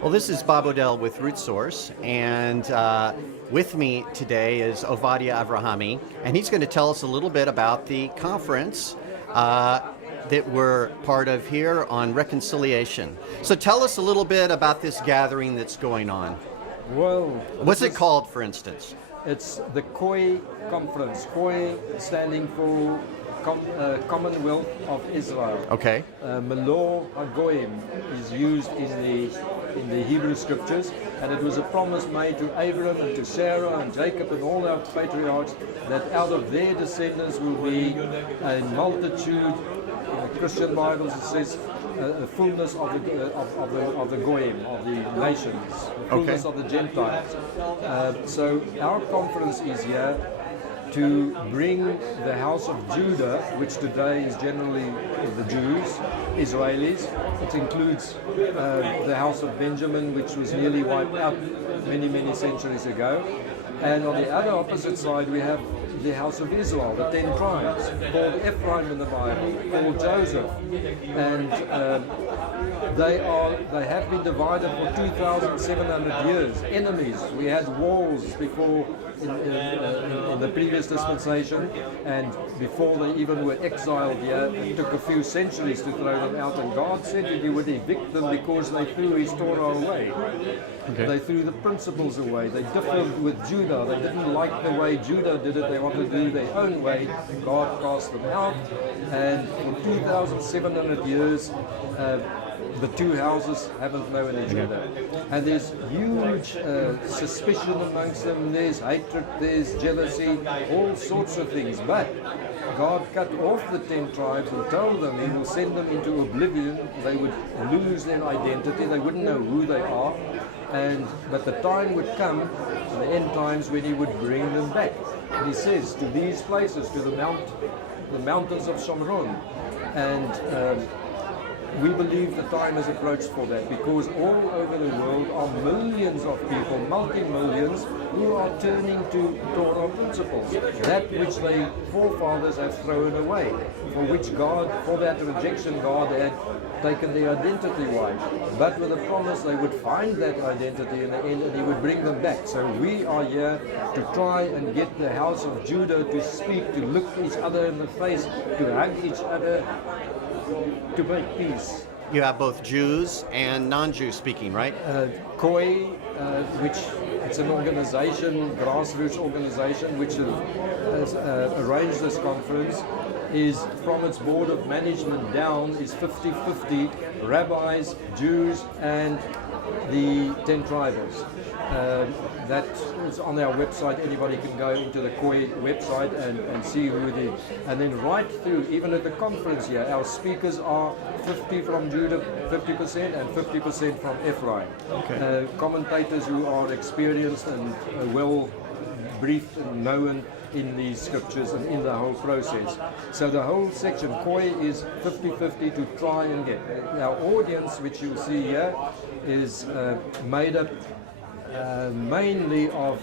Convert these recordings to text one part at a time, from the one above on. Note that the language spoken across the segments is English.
Well, this is Bob Odell with Root Source, and with me today is Ovadia Avrahami, and he's going to tell us a little bit about the conference that we're part of here on reconciliation. So tell us a little bit about this gathering that's going on. Well, what's it called, for instance? It's the KOI conference. KOI standing for Commonwealth of Israel. Okay. Melor Hagoyim is used in the Hebrew scriptures, and it was a promise made to Abraham and to Sarah and Jacob and all our patriarchs that out of their descendants will be a multitude. In the Christian Bibles it says a fullness of the Goyim, of the nations, the fullness of the Gentiles. So our conference is here to bring the house of Judah, which today is generally the Jews, Israelis. It includes the house of Benjamin, which was nearly wiped out many, many centuries ago. And on the other opposite side, we have the house of Israel, the 10 tribes, called Ephraim in the Bible, called Joseph. And they have been divided for 2,700 years, enemies. We had wars before in the previous dispensation, and before they even were exiled here, it took a few centuries to throw them out, and God said that He would evict them because they threw His Torah away. Okay. They threw the principles away. They differed with Judah. They didn't like the way Judah did it. They wanted to do their own way. God cast them out, and for 2,700 years the two houses haven't known each other. And there's huge suspicion amongst them, there's hatred, there's jealousy, all sorts of things. But God cut off the 10 tribes and told them He will send them into oblivion. They would lose their identity, they wouldn't know who they are. But the time would come, in the end times, when He would bring them back. And He says, to these places, to the mountains of Shomron. And we believe the time has approached for that, because all over the world are millions of people, multi-millions, who are turning to Torah principles, that which their forefathers have thrown away, for which God, for that rejection, God had taken their identity away. But with a promise they would find that identity in the end, and He would bring them back. So we are here to try and get the house of Judah to speak, to look each other in the face, to hug each other, to make peace. You have both Jews and non-Jews speaking, right? KOI, which it's an organization, grassroots organization, which has arranged this conference, is from its board of management down is 50-50 rabbis, Jews, and the 10 tribes. That is on our website. Anybody can go into the KOI website and see who it is. And then right through, even at the conference here, our speakers are 50 from Judah, 50%, and 50% from Ephraim. Okay. Commentators who are experienced and well briefed and known in these scriptures and in the whole process. So the whole section, KOI, is 50-50 to try and get. Our audience, which you'll see here, is made up mainly of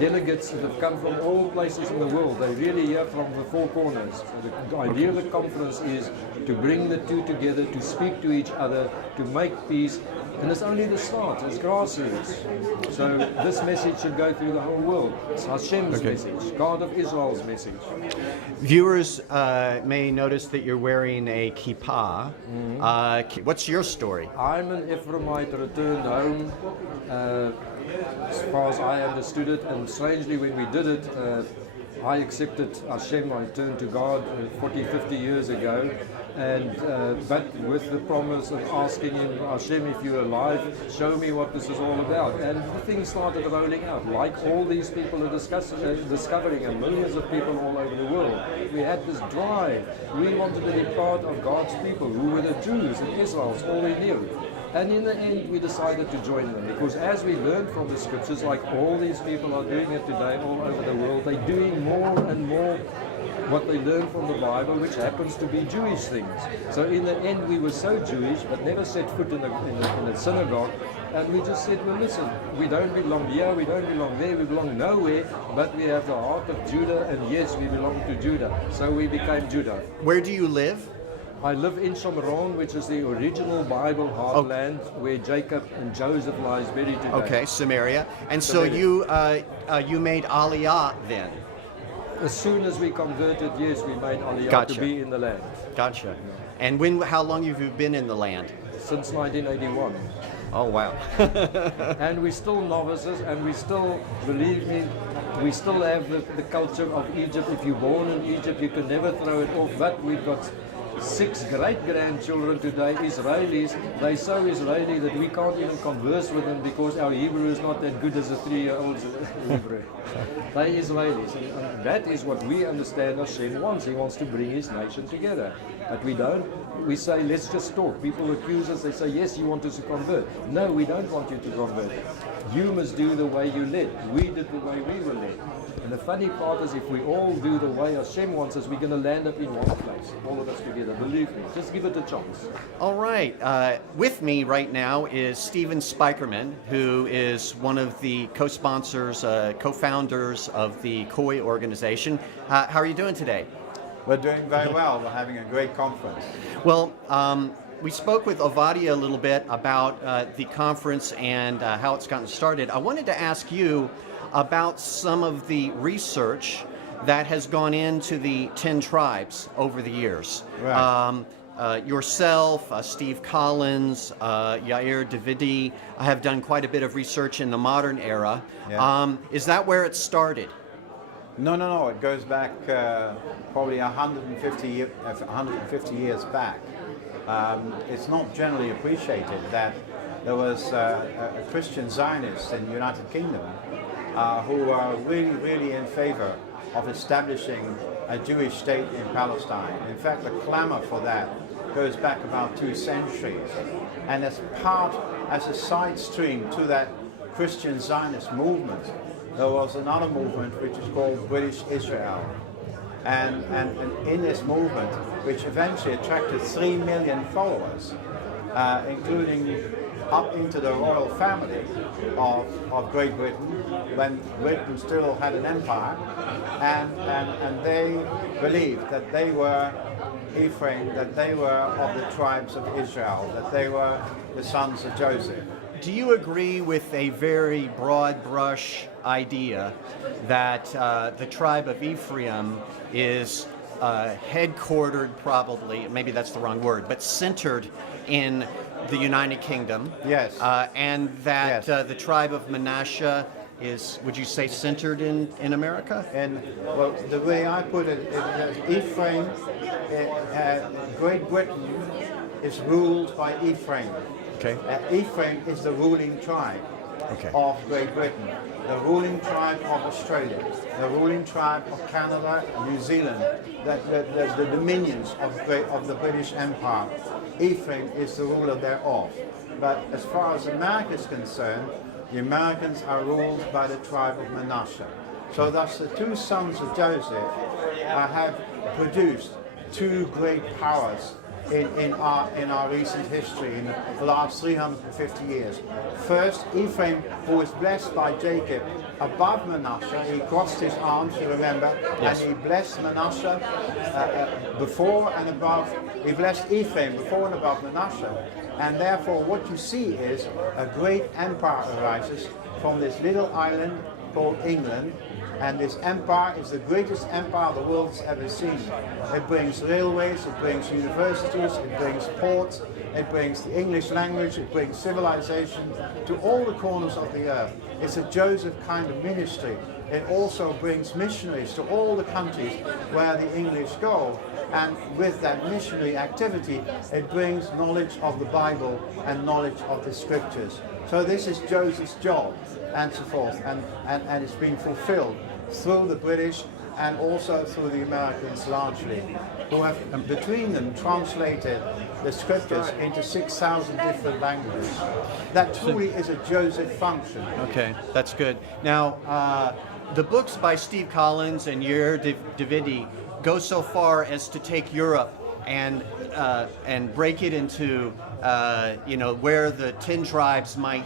delegates that have come from all places in the world. They really hear from the four corners. So the idea of the conference is to bring the two together, to speak to each other, to make peace. And it's only the start, it's grassroots. So this message should go through the whole world. It's Hashem's message, God of Israel's message. Viewers may notice that you're wearing a kippah. Mm-hmm. What's your story? I'm an Ephraimite returned home, as far as I understood it. And strangely, when we did it, I accepted Hashem. I turned to God 40, 50 years ago. And but with the promise of asking Him, Hashem, if you're alive, show me what this is all about. And things started rolling out, like all these people are discovering, and millions of people all over the world. We had this drive. We wanted to be part of God's people, who were the Jews and Israelites, all we knew. And in the end, we decided to join them, because as we learned from the scriptures, like all these people are doing it today all over the world, they're doing more and more what they learned from the Bible, which happens to be Jewish things. So in the end, we were so Jewish, but never set foot in a synagogue. And we just said, well, listen, we don't belong here, we don't belong there, we belong nowhere, but we have the heart of Judah, and yes, we belong to Judah. So we became Judah. Where do you live? I live in Shomron, which is the original Bible heartland where Jacob and Joseph lies buried today. Okay, Samaria. And Samaria. so you made Aliyah then. As soon as we converted, yes, we made Aliyah Gotcha. to be in the land. Gotcha. And how long have you been in the land? Since 1981. Oh, wow. And we're still novices, and we still, believe me, we still have the culture of Egypt. If you're born in Egypt, you can never throw it off. But we've got 6 great-grandchildren today, Israelis. They're so Israeli that we can't even converse with them because our Hebrew is not that good as a 3-year-old Hebrew. They're Israelis, and that is what we understand Hashem wants. He wants to bring his nation together. But we don't. We say, let's just talk. People accuse us. They say, yes, you want us to convert. No, we don't want you to convert. You must do the way you led. We did the way we were led. And the funny part is, if we all do the way Hashem wants us, we're going to land up in one place, all of us together. Believe me, just give it a chance. All right. With me right now is Stephen Spikerman, who is one of the co-sponsors, co-founders of the KOI organization. How are you doing today? We're doing very well. We're having a great conference. Well, we spoke with Ovadia a little bit about the conference and how it's gotten started. I wanted to ask you about some of the research that has gone into the 10 tribes over the years. Right. Yourself, Steve Collins, Yair Davidi have done quite a bit of research in the modern era. Yeah. Is that where it started? No. It goes back probably 150 years back. It's not generally appreciated that there was a Christian Zionist in the United Kingdom who were really in favor of establishing a Jewish state in Palestine. In fact, the clamor for that goes back about 2 centuries. And as a side stream to that Christian Zionist movement, there was another movement which is called British Israel. And in this movement, which eventually attracted 3 million followers, including up into the royal family of Great Britain, when Britain still had an empire, and they believed that they were Ephraim, that they were of the tribes of Israel, that they were the sons of Joseph. Do you agree with a very broad brush idea that the tribe of Ephraim is headquartered, probably, maybe that's the wrong word, but centered in the United Kingdom? Yes. And that Yes. the tribe of Manasseh is, would you say, centered in America? And well, the way I put it is that Ephraim, Great Britain is ruled by Ephraim. Okay. Ephraim is the ruling tribe of Great Britain, the ruling tribe of Australia, the ruling tribe of Canada, New Zealand, the dominions of the British Empire. Ephraim is the ruler thereof. But as far as America is concerned, the Americans are ruled by the tribe of Manasseh. So thus the 2 sons of Joseph have produced 2 great powers in our recent history, in the last 350 years. First, Ephraim, who was blessed by Jacob above Manasseh. He crossed his arms, you remember, Yes. and he blessed Manasseh before and above. He blessed Ephraim before and above Manasseh. And therefore what you see is a great empire arises from this little island called England. And this empire is the greatest empire the world's ever seen. It brings railways, it brings universities, it brings ports, it brings the English language, it brings civilization to all the corners of the earth. It's a Joseph kind of ministry. It also brings missionaries to all the countries where the English go. And with that missionary activity, it brings knowledge of the Bible and knowledge of the scriptures. So this is Joseph's job, and so forth, and it's been fulfilled through the British and also through the Americans largely, who have between them translated the scriptures into 6,000 different languages. That truly is a Joseph function. Okay, that's good. Now, the books by Steve Collins and Yair Davidi go so far as to take Europe and break it into where the 10 tribes might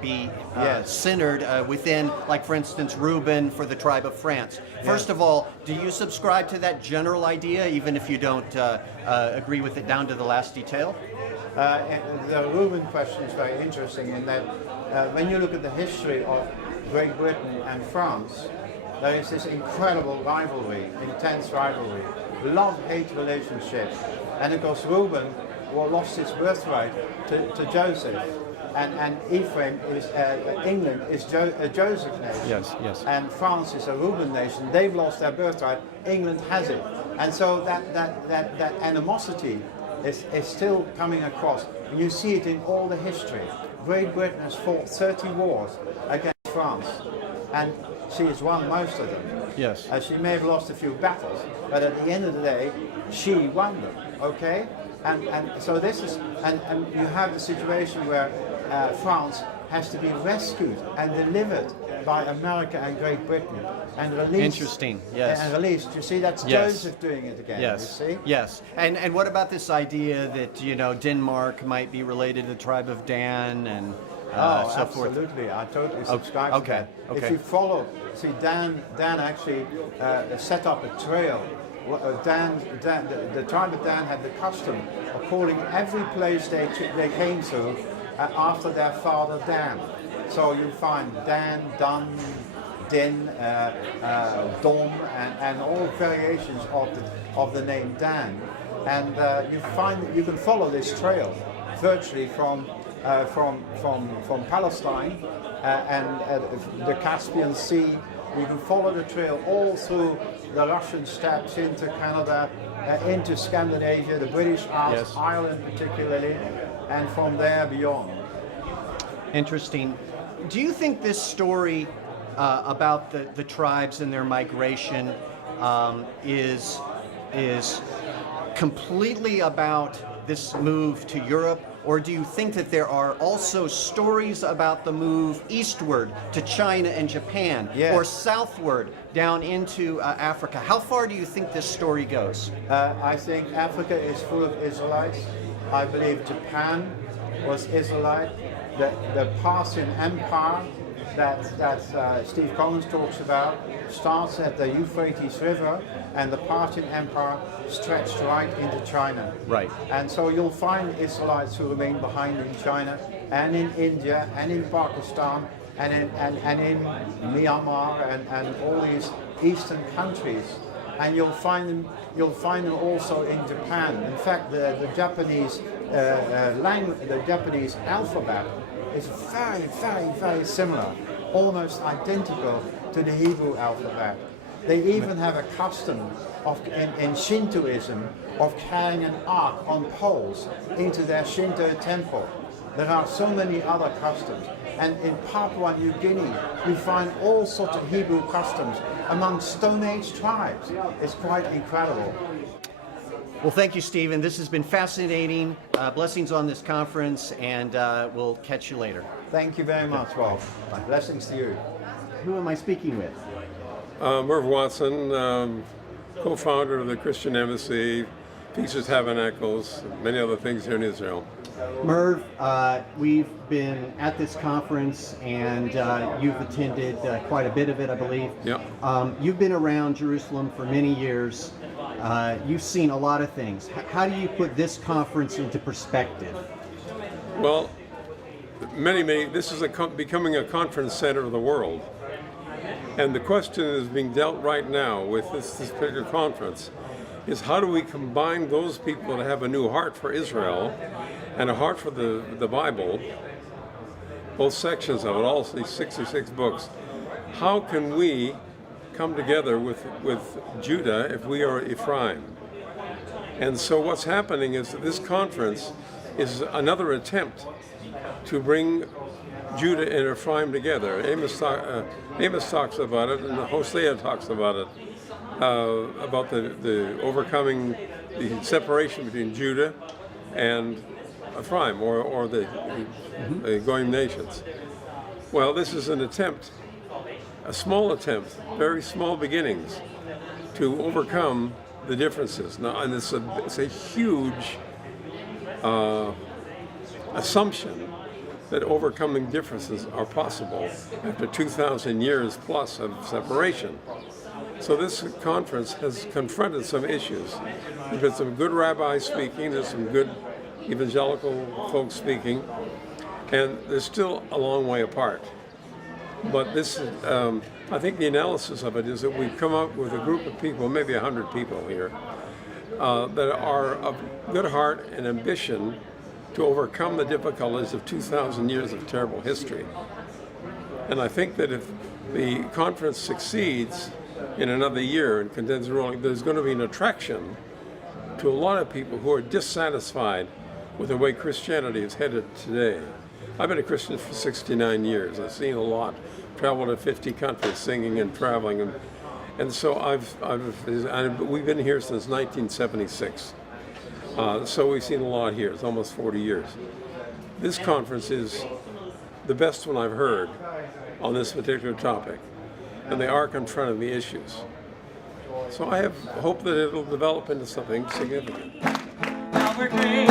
be Yes. centered within, like for instance, Reuben for the tribe of France. First of all, do you subscribe to that general idea, even if you don't agree with it down to the last detail? The Reuben question is very interesting in that when you look at the history of Great Britain and France, there is this incredible rivalry, intense rivalry, love-hate relationship. And of course Reuben lost his birthright to Joseph. And Ephraim is England is a Joseph nation. Yes, yes. And France is a Reuben nation. They've lost their birthright. England has it. And so that animosity is still coming across. And you see it in all the history. Great Britain has fought 30 wars against France, and she has won most of them. Yes. She may have lost a few battles, but at the end of the day, she won them. Okay, and so this is, and you have the situation where France has to be rescued and delivered by America and Great Britain and released. Interesting. Yes. And released. You see, that's Yes. Joseph doing it again. Yes. You see. Yes. And what about this idea that Denmark might be related to the tribe of Dan and so forth? Absolutely. I totally subscribe to okay, that. okay. If you follow, see, Dan actually set up a trail. The tribe of Dan had the custom of calling every place they came to after their father Dan. So you find Dan, Dun, Din, Don, and all variations of the name Dan. And you find that you can follow this trail virtually from Palestine and the Caspian Sea. You can follow the trail all through the Russian steppes into Canada, into Scandinavia, the British Isles, Yes. Ireland particularly, and from there beyond. Interesting. Do you think this story about the tribes and their migration is completely about this move to Europe, or do you think that there are also stories about the move eastward to China and Japan, Yes. or southward down into Africa? How far do you think this story goes? I think Africa is full of Israelites. I believe Japan was Israelite. The Parthian Empire that Steve Collins talks about starts at the Euphrates River, and the Parthian Empire stretched right into China. Right. And so you'll find Israelites who remain behind in China and in India and in Pakistan and in Myanmar and all these eastern countries. And you'll find them also in Japan. In fact, the Japanese language, the Japanese alphabet is very, very, very similar, almost identical to the Hebrew alphabet. They even have a custom in Shintoism of carrying an ark on poles into their Shinto temple. There are so many other customs. And in Papua New Guinea, you find all sorts of Hebrew customs among Stone Age tribes. It's quite incredible. Well, thank you, Stephen. This has been fascinating. Blessings on this conference, and we'll catch you later. Thank you very much, Rob. Blessings to you. Who am I speaking with? Merv Watson, co-founder of the Christian Embassy, Features Tabernacles, many other things here in Israel. Merv, we've been at this conference, and you've attended quite a bit of it, I believe. Yep. You've been around Jerusalem for many years. You've seen a lot of things. How do you put this conference into perspective? Well, this is becoming a conference center of the world. And the question that is being dealt right now with this particular conference is, how do we combine those people that have a new heart for Israel and a heart for the Bible, both sections of it, all these 66 books? How can we come together with Judah if we are Ephraim? And so what's happening is that this conference is another attempt to bring Judah and Ephraim together. Amos talks about it, and Hosea talks about it, about the overcoming the separation between Judah and Ephraim, or the going nations. Well, this is an attempt, a small attempt, very small beginnings, to overcome the differences. Now, and it's a huge assumption that overcoming differences are possible after 2,000 years plus of separation. So this conference has confronted some issues. There's been some good rabbis speaking, there's some good evangelical folks speaking, and they're still a long way apart. But this, I think the analysis of it is that we've come up with a group of people, maybe 100 people here, that are of good heart and ambition to overcome the difficulties of 2,000 years of terrible history. And I think that if the conference succeeds in another year and continues rolling, there's going to be an attraction to a lot of people who are dissatisfied with the way Christianity is headed today. I've been a Christian for 69 years. I've seen a lot, traveled to 50 countries singing and traveling. And so we've been here since 1976. So we've seen a lot here. It's almost 40 years. This conference is the best one I've heard on this particular topic, and they are confronting the issues. So I have hope that it'll develop into something significant. Now we're great.